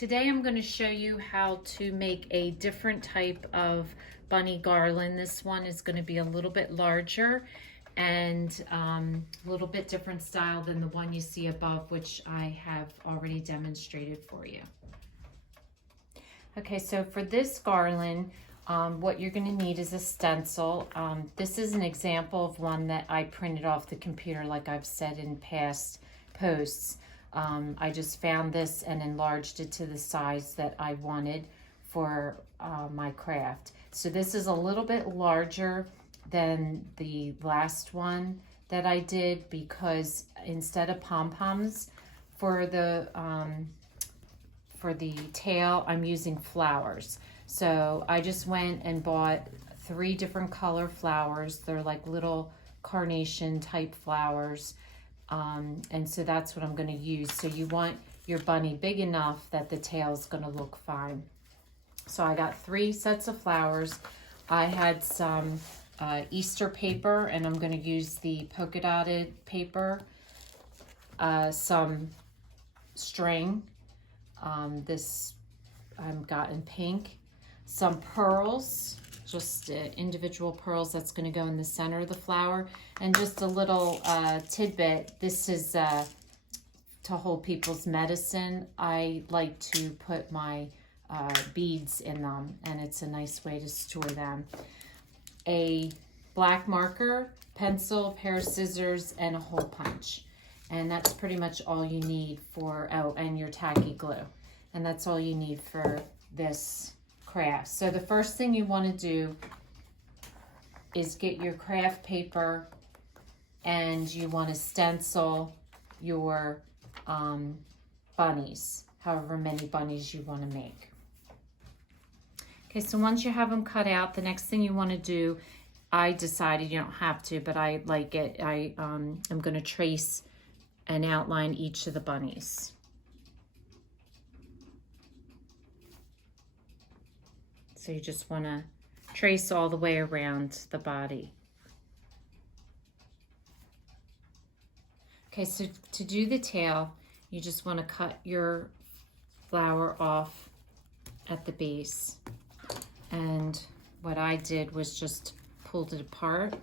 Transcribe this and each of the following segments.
Today I'm going to show you how to make a different type of bunny garland. This one is going to be a little bit larger and a little bit different style than the one you see above, which I have already demonstrated for you. Okay, so for this garland, what you're going to need is a stencil. This is an example of one that I printed off the computer, like I've said in past posts. I just found this and enlarged it to the size that I wanted for my craft. So this is a little bit larger than the last one that I did, because instead of pom-poms for the tail, I'm using flowers. So I just went and bought 3 different color flowers. They're like little carnation type flowers. And so that's what I'm going to use. So you want your bunny big enough that the tail is going to look fine. So I got 3 sets of flowers. I had some Easter paper, and I'm going to use the polka dotted paper, some string. This I've got in pink, some pearls, just individual pearls that's going to go in the center of the flower, and just a little tidbit. This is to hold people's medicine. I like to put my beads in them, and it's a nice way to store them. A black marker, pencil, pair of scissors, and a hole punch. And that's pretty much all you need for, oh, and your tacky glue. And that's all you need for this craft. So the first thing you want to do is get your craft paper, and you want to stencil your bunnies, however many bunnies you want to make. Okay, so once you have them cut out, the next thing you want to do, I decided, you don't have to, but I like it, I'm going to trace and outline each of the bunnies. So you just want to trace all the way around the body. Okay, so to do the tail, you just want to cut your flower off at the base. And what I did was just pulled it apart.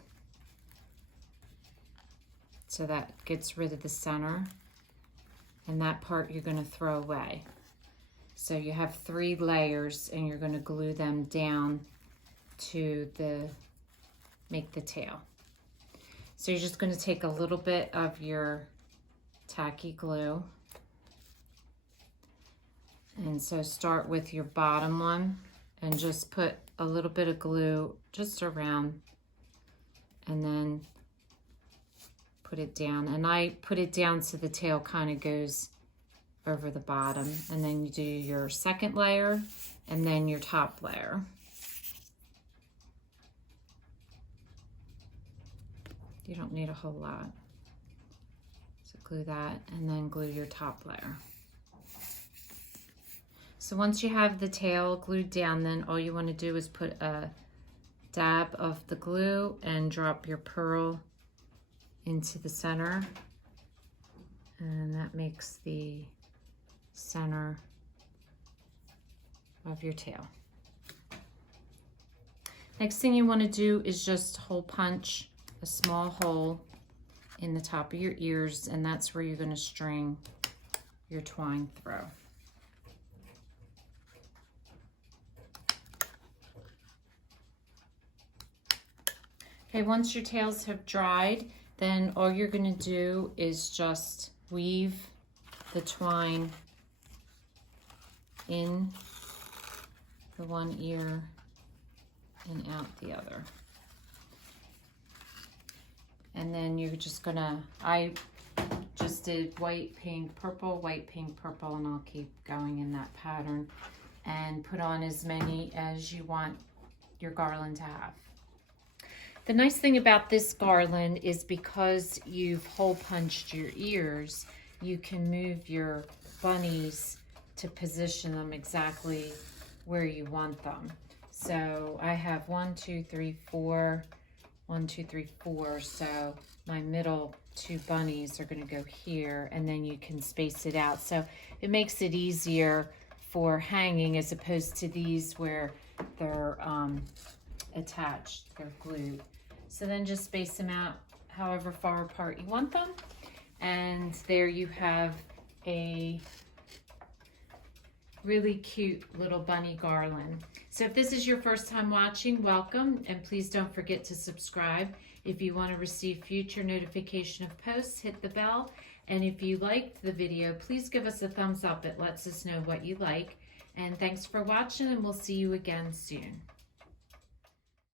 So that gets rid of the center. And that part you're going to throw away. So you have 3 layers, and you're going to glue them down to make the tail. So you're just going to take a little bit of your tacky glue. And so start with your bottom one and just put a little bit of glue just around, and then put it down. And I put it down so the tail kind of goes over the bottom, and then you do your second layer and then your top layer. You don't need a whole lot. So glue that, and then glue your top layer. So once you have the tail glued down, then all you want to do is put a dab of the glue and drop your pearl into the center, and that makes the center of your tail. Next thing you want to do is just hole punch a small hole in the top of your ears, and that's where you're going to string your twine through. Okay, once your tails have dried, then all you're going to do is just weave the twine in the one ear and out the other. And then you're just gonna, I just did white, pink, purple, and I'll keep going in that pattern, and put on as many as you want your garland to have. The nice thing about this garland is because you've hole punched your ears, you can move your bunnies to position them exactly where you want them. So I have 1, 2, 3, 4, 1, 2, 3, 4. So my middle 2 bunnies are going to go here, and then you can space it out. So it makes it easier for hanging as opposed to these where they're attached, they're glued. So then just space them out however far apart you want them. And there you have a really cute little bunny garland. So if this is your first time watching, welcome, and please don't forget to subscribe. If you want to receive future notification of posts, hit the bell. And if you liked the video, please give us a thumbs up. It lets us know what you like. And thanks for watching, and we'll see you again soon.